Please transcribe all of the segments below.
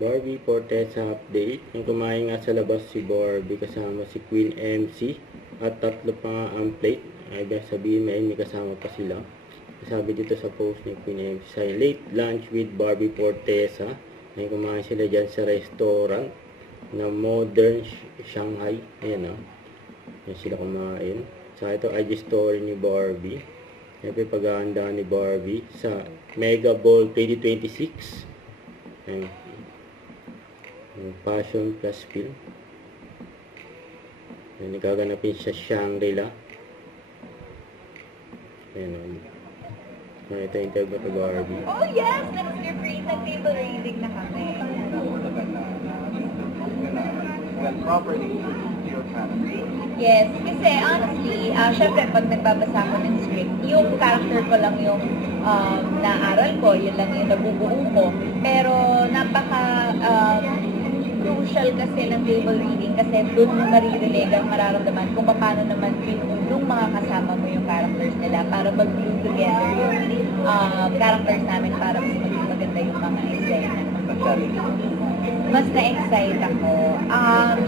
Barbie Fortesa update. Yung kumain nga sa labas si Barbie kasama si Queen MC at tatlo pa nga ang plate. Ay sabihin may kasama pa sila. Sabi dito sa post ni Queen MC sa late lunch with Barbie Fortesa. Ay kumain sila dyan sa restaurant na Modern Shanghai. Ayan o. Yan sila kumain. Sa ito IG story ni Barbie. Siyempre paghahanda ni Barbie sa Mega Ball 2026. Ayan. Passion plus film. Ayan, nagaganapin sa Shangri-La. Ayan. Ito yung interview ni Barbie. Oh yes! Nag-script nag-table reading na kami. Well, properly your character. Yes, kasi honestly, syempre pag nagbabasa ako ng script, yung character ko lang yung naaral ko, yun lang yung nabubuo ko. Pero crucial kasi ng table reading kasi doon mo marirelate ang mararamdaman kung paano naman pinulong mga kasama mo yung characters nila para mag-glue together yung characters namin para mas maging maganda yung mga eksena. Mas na-excite ako.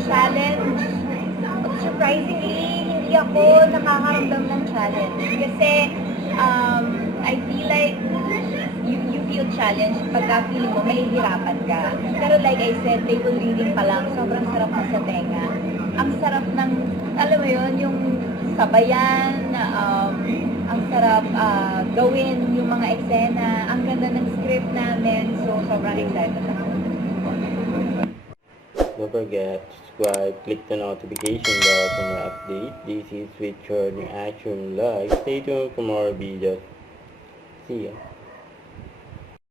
Challenge, surprisingly, hindi ako nakakaramdam ng challenge. Kasi, I feel like you feel challenged pagka feeling mo, mahihirapan ka. Pero like I said, table reading pa lang, sobrang sarap na sa tenga. Ang sarap ng, alam mo yun, yung sabayan, ang sarap gawin yung mga eksena, ang ganda ng script namin, so sobrang excited ako. Don't forget to subscribe, click the notification bell for more update. This is Sweet Journey Action Live. Stay tuned for more videos. See ya.